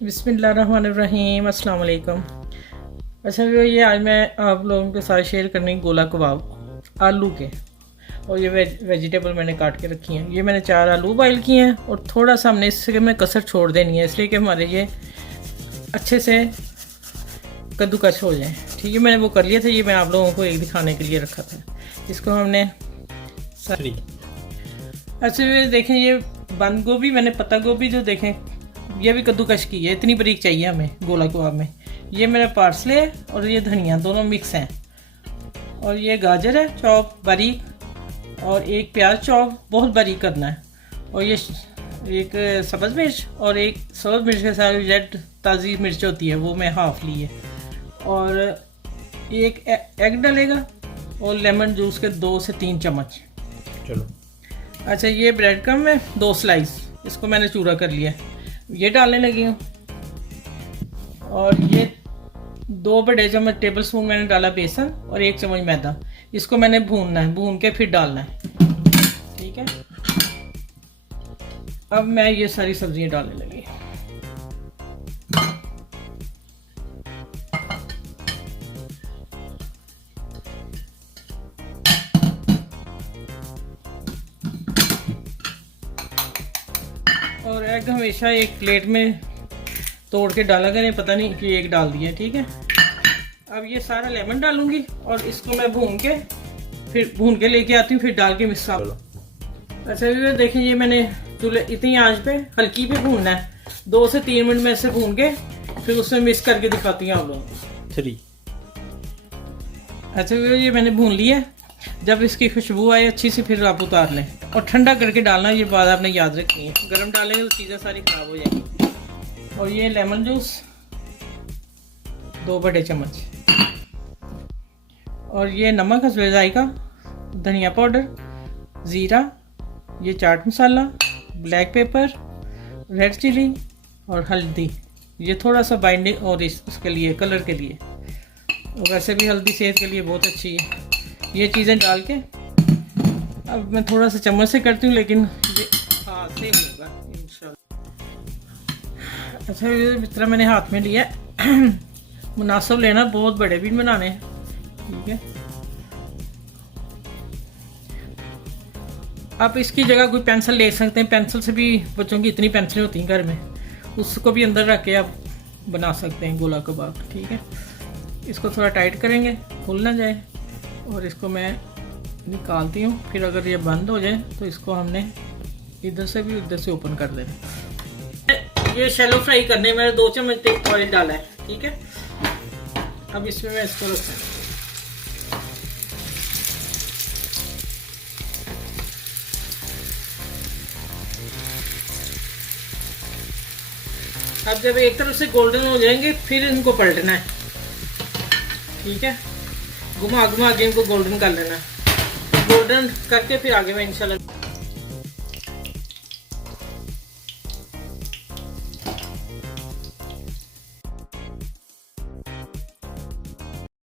बिस्मिल्लाहिर्रहमानिर्रहीम, अस्सलाम वालेकुम। अच्छा भी ये आज मैं आप लोगों के साथ शेयर करने गोला कबाब आलू के, और ये वेजिटेबल मैंने काट के रखी हैं। ये मैंने 4 आलू बॉयल किए हैं और थोड़ा सा हमने इससे में कसर छोड़ देनी है, इसलिए कि हमारे ये अच्छे से कद्दूकस हो जाए। ठीक है, मैंने वो कर लिया था। ये मैं आप लोगों को एक दिखाने के लिए रखा था। इसको हमने सारी अच्छा देखें, ये बंद गोभी, मैंने पत्ता गोभी जो देखें ये भी कद्दूकश की है, इतनी बारीक चाहिए हमें गोला कबाब में। ये मेरा पार्सले है और ये धनिया, दोनों मिक्स हैं। और ये गाजर है चॉप बारीक, और एक प्याज चॉप बहुत बारीक करना है। और ये एक सब्ज़ मिर्च और एक सब्ज़ मिर्च के साथ रेड ताज़ी मिर्च होती है, वो मैं हाफ ली है। और एक एग डलेगा और लेमन जूस के 2 से 3 चम्मच। चलो अच्छा, ये ब्रेड क्रम है 2 स्लाइस, इसको मैंने चूरा कर लिया, ये डालने लगी हूँ। और ये 2 बड़े चम्मच टेबल स्पून मैंने डाला बेसन और 1 चम्मच मैदा। इसको मैंने भूनना है, भून के फिर डालना है। ठीक है, अब मैं ये सारी सब्जियां डालने लगी। और एग हमेशा एक प्लेट में तोड़ के डाला करें, पता नहीं कि एक डाल दिया। ठीक है, अब ये सारा लेमन डालूंगी और इसको मैं भून के लेके आती हूँ, फिर डाल के मिक्स कर। अच्छा ये देखें, ये मैंने चूल्हे इतनी आंच पे हल्की पे भूनना है, 2 से 3 मिनट में इसे भून के फिर उसमें मिक्स करके दिखाती हूँ आप लोगों को। 3। अच्छा ये मैंने भून लिया, जब इसकी खुशबू आए अच्छी सी फिर आप उतार लें और ठंडा करके डालना। ये बात आपने याद रखनी है, गर्म डालेंगे तो चीज़ें सारी खराब हो जाएंगी। और ये लेमन जूस 2 बड़े चम्मच, और ये नमक हस्बे जायका, धनिया पाउडर, ज़ीरा, ये chaat masala, black pepper, red chilli और हल्दी। ये थोड़ा सा बाइंडिंग और इसके लिए कलर के लिए, और वैसे भी हल्दी सेहत के लिए बहुत अच्छी है। ये चीज़ें डाल के अब मैं थोड़ा सा चम्मच से करती हूँ, लेकिन ये हाथ से होगा इंशाल्लाह। अच्छा इस तरह मैंने हाथ में लिया मुनासिब लेना, बहुत बड़े भी बनाने हैं। ठीक है, आप इसकी जगह कोई पेंसिल ले सकते हैं, पेंसिल से भी बच्चों की इतनी पेंसिलें होती हैं घर में, उसको भी अंदर रख के आप बना सकते हैं गोला कबाब। ठीक है, इसको थोड़ा टाइट करेंगे, खुल ना जाए। और इसको मैं निकालती हूँ, फिर अगर ये बंद हो जाए तो इसको हमने इधर से भी उधर से ओपन कर देना। ये शैलो फ्राई करने में 2 चम्मच ऑयल डाला है। ठीक है, अब इसमें मैं इसको रखता हूँ। अब जब एक तरफ से गोल्डन हो जाएंगे फिर इनको पलटना है। ठीक है, घुमा घुमा के इनको गोल्डन कर लेना है। गोल्डन करके फिर आगे में इंशाल्लाह।